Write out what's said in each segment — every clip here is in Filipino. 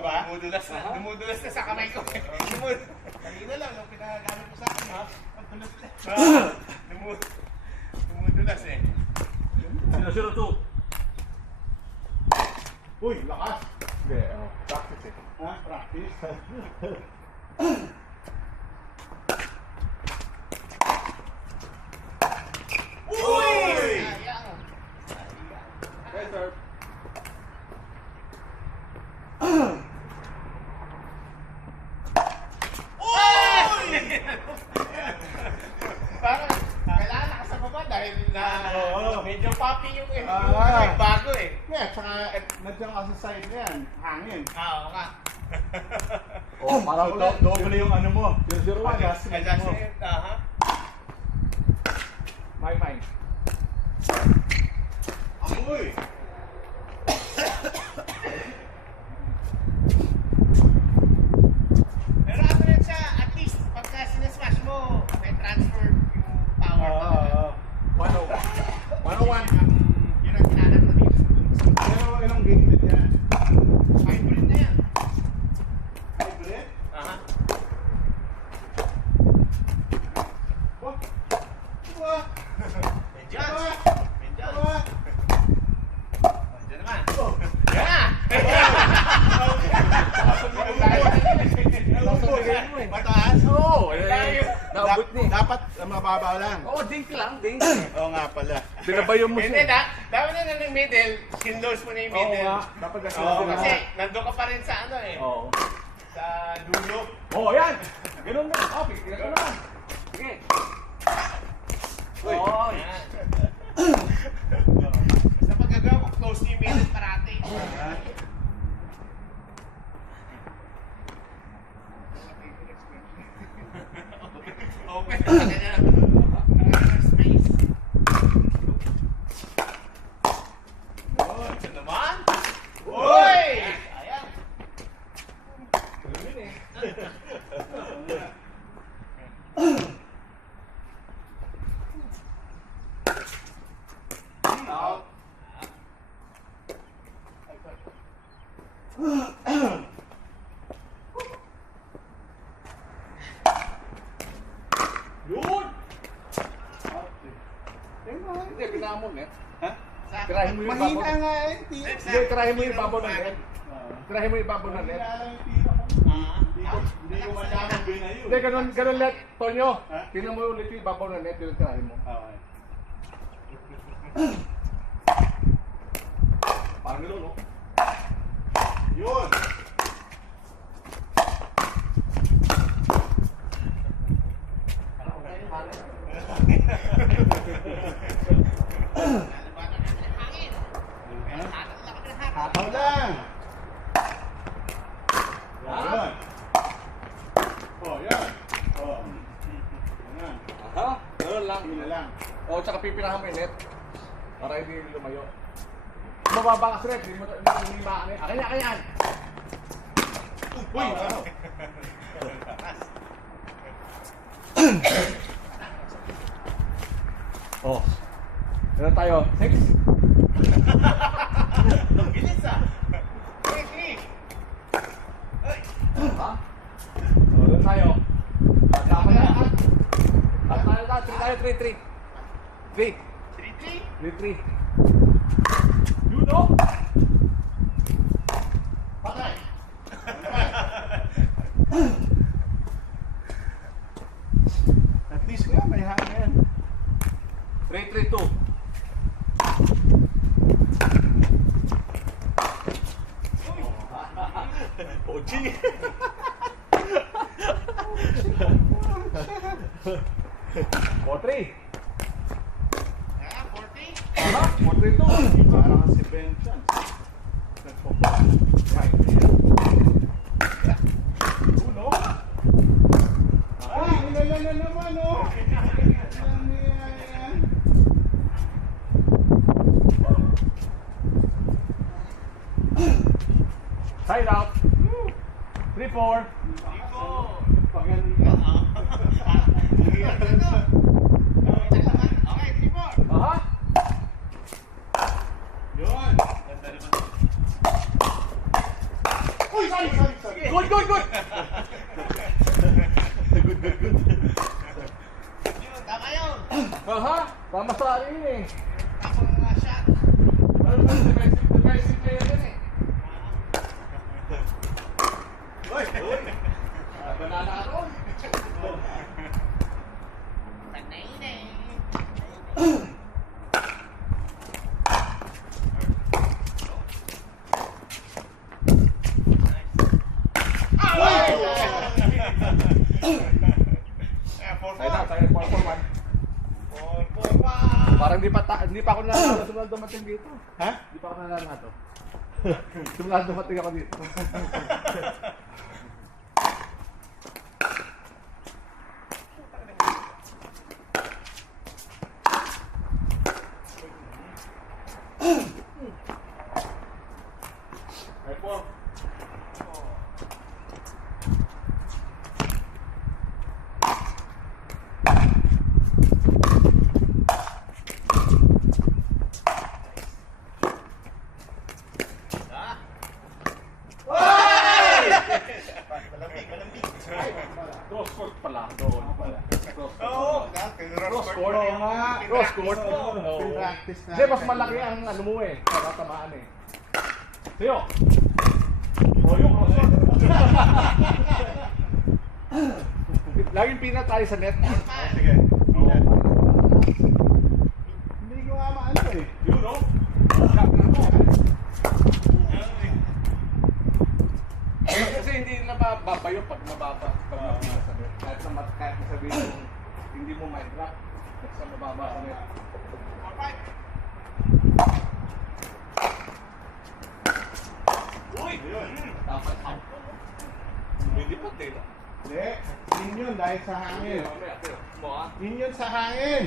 Diba? Dumudulas na sa kamay ko. Kanina lang, nung pinagamit ko sa akin, ha? Ang dulas na. Dumudulas eh. 0-0-2. Uy, lakas. Hindi, practice eh. Ha? Practice. Uy! Okay, sir. Parang kailangan nakasababa dahil na medyo poppy yung bago eh. Yeah, tsaka nandiyan kasi side na yan. Hangin. Oo nga. Oh, parang Double yung ano mo. 0-0-1. Adjustment, aha. Mine. Uy! Pero ano rin siya, at least pagka sinasmash mo, may transfer yung power. 101. Yun ang kinanan mo dito. Pero ilang game na yan? Hybrid na yan. Hybrid? Aha. Wah! Wah! Medyan. Medyan. Wah! Medyan naman. Oh! Yan! Mataas? Oo, naabot ni. Dapat mababa lang. Oo, dink lang, dink. Oo nga pala. Binabayo mo Hindi siya. na, dapat na ng middle, sinlose mo na yung Oo middle. nga, dapat kasi Oo, kasi nandun ka pa rin sa ano eh, Oo. sa dulo. Oh, yan! Ganun na. Okay, tingnan ko naman. Sige. Oh, Yan. Basta pagkagawa ko, close yung middle parati. Open, ganyan. Space. Ito naman. Uy! Ayan. Out. Yun! Hindi, pinamon eh. Ha? Tirahin mo yung Mahina babaw. nga eh. Hindi, tirahin mo yung babaw ng net. Tirahin mo yung babaw ng net. Mahina lang yung tira ko. Hindi ko malaman binayo. Hindi, ganun let, Tonyo. Ha? Tingnan mo ulit yung babaw ng net, yung tirahin mo. Okay. Parang gano'n, no? Yun! Hataw lang! Yan. Oh, yan. Oh. Yan. Ha? Ganun lang. Yun na lang. O, tsaka pipinahan mo yung net. Para hindi lumayo. Mababa kasi net, hindi mo makaan eh. Akin yan! Uy, ano? Oh. Ano tayo? 6? Ang bilis ah. Hey. Ha? So, doon tayo. At tama na. At tayo, 3-3. 3. 3-3. 3-3. You know? Patay. At least nga, may hangin. 3-3-2. OG. 4-3. Ah, 40. Aha, 4-3-2. Parang si Ben Chan. Right. Uno. Ay, ilan na naman, oh! Ilan niya yan? Side out. 3-4. Paganda. Okay, 3-4. Aha. Yun! Ganda naman. Uy, sorry. Good, good, good! Yun, tama yun. Aha, tama sa akin yun eh. Tapos mga shot. Ano ba, defensive player yan eh. Uy. Banana ako. Panay na eh. Tayo, 4-4-1. Parang hindi pa ako nanalo simula dumating dito. Ha? Hindi pa ako nanalo. Simula dumating ako dito. Ay po. Cross court pala. Doon pala. Cross court. Oo nga. Cross court. Practice na. Hindi, mas malaki ang ano mo eh. Tatamaan eh. Tiyo. O yung cross court. Laging pinat tayo sa net. Sige. Hindi ko nga maano eh. Yun no? Shot na mo. Kasi hindi na mababayo pag mababa. Pag mababa sa net. Kahit na sabihin mo, hindi mo may drop. Basta mababa sa net. Uy! Dapat out. Hindi pa din. Hindi. Yun yun dahil sa hangin. Mo ah. Yun yun sa hangin.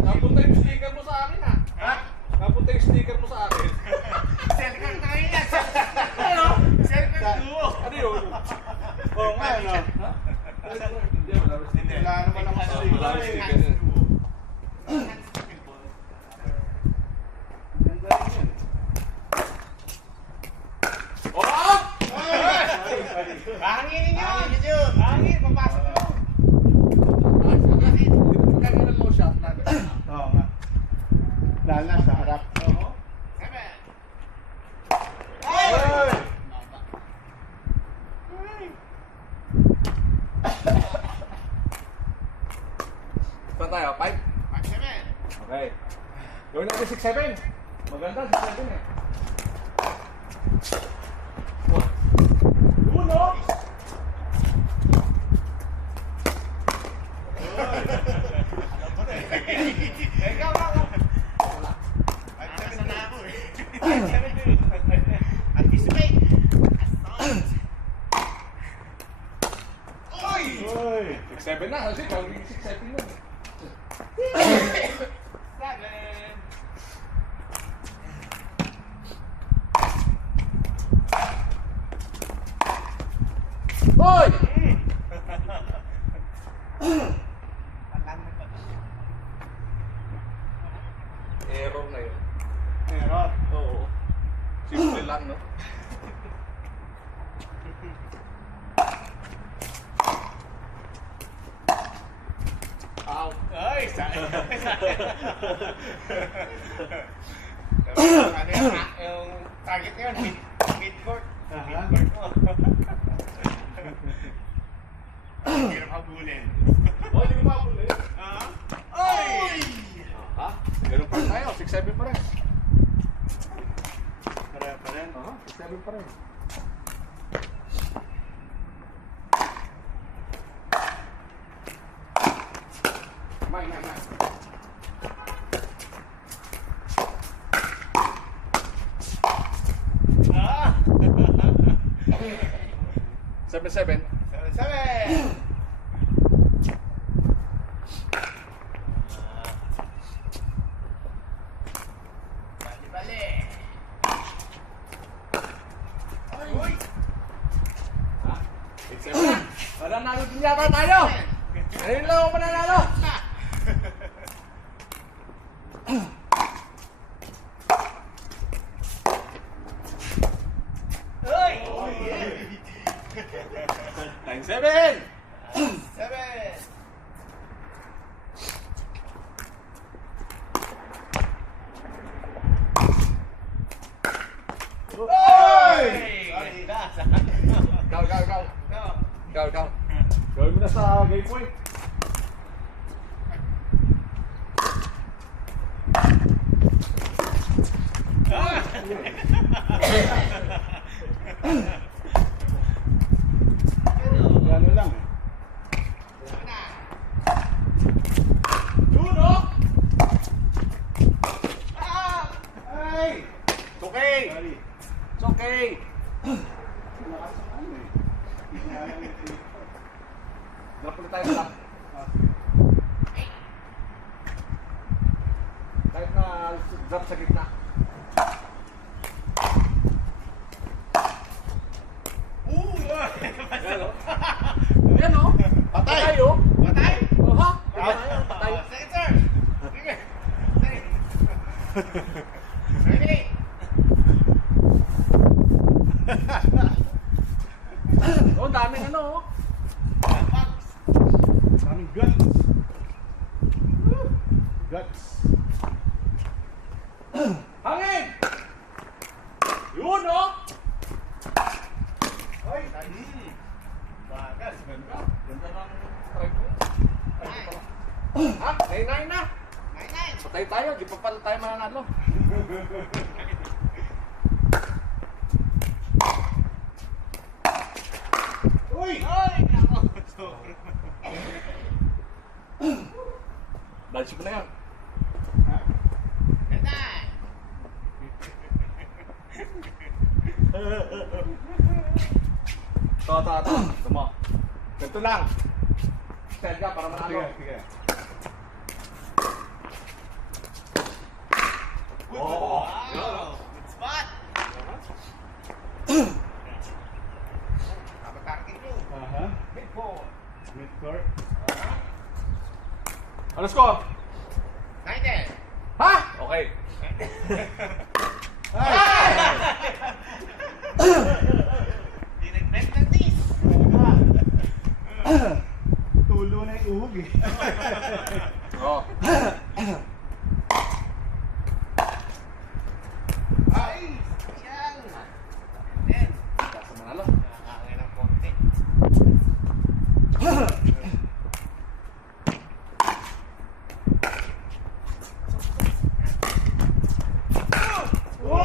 Napunta yung sticker mo sa akin ah. Ha? Napunta yung sticker mo sa akin. Selkang na ngayon yan. Selkang duo. Ano yun? Oo nga, ano. Ha? Hindi, wala rin sticker. Wala naman ako sa Wala rin sticker yun. Ganda rin yun. Oh! Hanginin yun. Hangin, papasok mo. Kaya na low shot na. Oo nga. Lala sa harap. Seven. Oy! Saan tayo? 5? 5-7. Okay. Gawin natin 6-7. Maganda, 6-7 eh. Uno! Ikaw, ako. Nasa na ako eh. 5-7. Anticipate. Assault. Oy! Oy! 6-7 na, kasi gawin 6-7 na. 7. Hoy! Error na yun. Error. Oo. Simple lang, no? Out. Ay, ano yun, yung target yun, mid-court. Aha. Mid-court mo. Hirap habulin. Oh, hindi ko mabuli. Oy! Ha? Ganun pa rin tayo. 6-7 pa rin. Pareho pa rin. Aha, 6-7 pa rin. Mine. Ah! 7-7. 7-7! Bali-bali. Mananalo din yata tayo. Ngayon lang ako mananalo. Uy! 9-7. 7! Oy! Sorry na. Ikaw. Gawin mo na sa game point. Gano lang eh. Yun, oh! Ay! It's okay. Sorry. It's okay. Lakas ang ano eh. Drop ulit tayo sa kahit na drop sa gitna. Yan, oh. Yan, oh. Patay, oh. Patay! Aha. Patay! Second serve! Sige! Sige! Ready? Oh, daming ano, oh. Box! Daming guts. Guts. Hangin! Yun, oh. Ay! Bagas! Ganda. Ganda ng try ko. Ha? 9-9 na. 9-9! Patay tayo. Di pa pala tayo mananalo. Uy! Ay! Ako! Dodge mo na yan. Ha? 9! Ito. Tumo. Ganito lang. Style ka para manalo. Sige. Oh. Wow! Good spot! Kapag-target nyo. Aha. Big ball. Mid-court. Ano score? 9-10! Ha? Okay. Ay! Dinag-bet ng tis! Tulo na yung uhog eh. Oh. Ay! Siyang! Then, Basta manalo. nakakangin ng konti. Uy! Oh,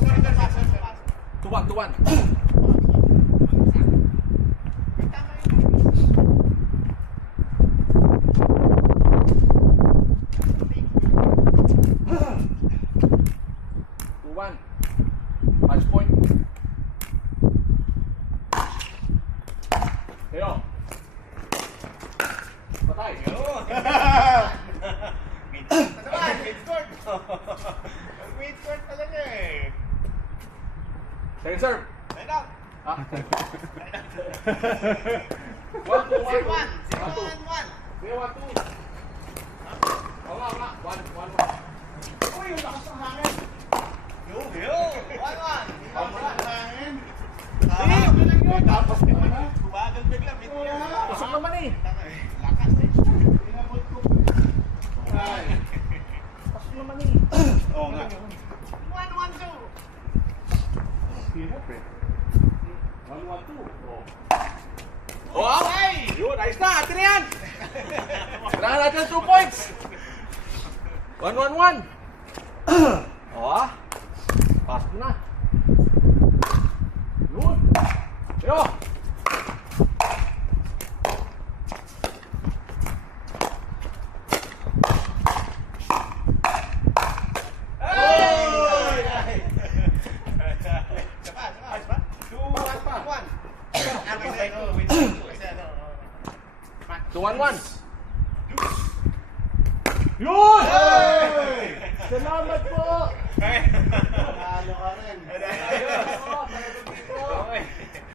sorry, sir. Pass. 2-1. Tama yun. 2-1. Match point. Kayo. Patay. Yun! Mid-court! Mid-court talaga eh. Second serve. Line out! Ha? 1-2. 0-1! 0-1! 1-2. Sige, 1-2. Oo nga. 1-1. Uy, yung lakas ng hangin. Yo! 1-1! Ang hangin. Tapos bumagal bigla. Tusok naman eh. Lakas eh. Inabot ko. Ay. Tusok naman eh. Oo nga. 1-1-2! Hirap eh. 1-1-2. Oh, Ay! yun, ayos na. Atin na yan. Kailangan natin 2 points. 1-1-1. Oh, pass mo na. Yun. Yo. One. Yun! Hey! Salamat po! Talo ka rin.